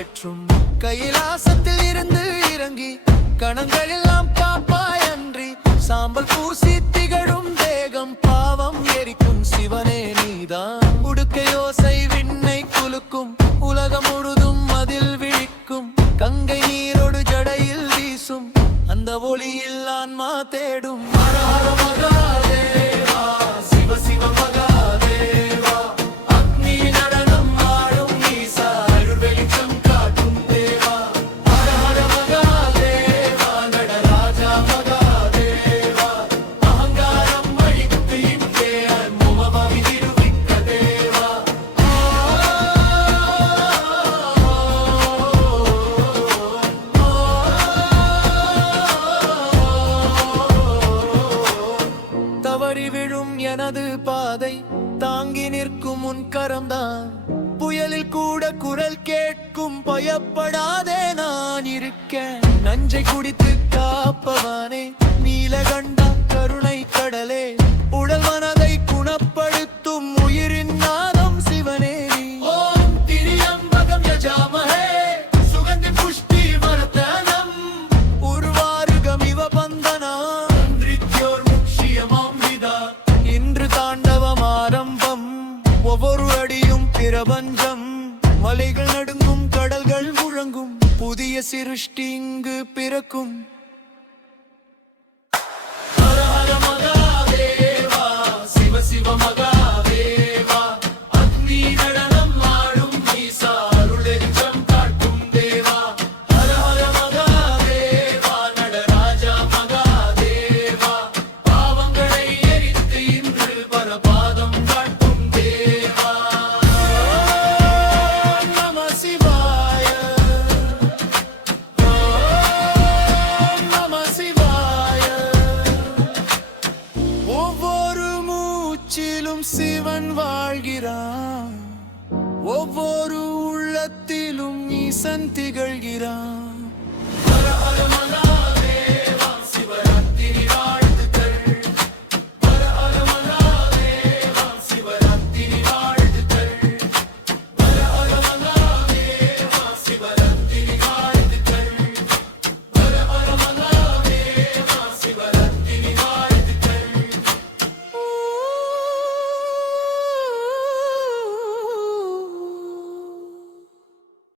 ஏற்றும் கைலாசத்தில் இருந்து இறங்கி கணங்கள் எல்லாம் காப்பாய் அன்றி சாம்பல் பூசி திகழும் தேகம் பாவம் எரிக்கும் சிவனே நீதான் உடுக்கையோசை விண்ணை குலுக்கும் உலகம் முழுதும் அதில் விழிக்கும் கங்கை நீரோடு ஜடையில் வீசும் அந்த ஒளியில் ஆன்மா தேடும் ஹர ஹர மகாதேவா சிவ சிவ மகாதேவா அக்னி நடனம் ஆடும் ஈசா அருள் வெளிச்சம் காட்டும் தேவா ஹர ஹர மகாதேவா நடராஜா மகாதேவா அகங்காரம் அழித்து இங்கே முகமவி நிரூபிக்க தேவா தவறி விழும் எனது பாதை தாங்கி நிற்கும் உன் கரம்தான் புயலில் கூட குரல் கேட்கும் பயப்படாதே நான் இருக்கேன் நஞ்சை குடித்து காப்பவானே நீலகண்டா கருணை கடலே உடல் மனதை குணப்படுத்தும் உயிரின் நாதம் சிவனே நீ ஓம் திரியம்பகம் யஜாமஹே சுகந்தி புஷ்டி வர்தனம் உர்வாருகமிவ பந்தனா நித்யோர் முக்ஷியமாம் விதா இன்று தாண்டவம் ஆரம்பம் ஒவ்வொரு அடியும் பிரபஞ்சம் மலைகள் நடுங்கும் கடல்கள் முழங்கும் புதிய சிருஷ்டி இங்கு பிறக்கும் ஹர ஹர மகாதேவா சிவ சிவ மகாதேவா அக்னி நடனம் ஆடும் ஈசா அருள் வெளிச்சம் காட்டும் தேவா ஹர ஹர மகாதேவா நடராஜா மகாதேவா பாவங்களை எரித்து இன்று பரபாதம் காட்டும் தேவா ஓம் நம சிவாய ஓம் நம சிவாய ஒவ்வொரு மூச்சிலும் சிவன் வாழ்கிறான் ஒவ்வொரு உள்ளத்திலும் ஈசன் திகழ்கிறான் ஹர ஹர மகா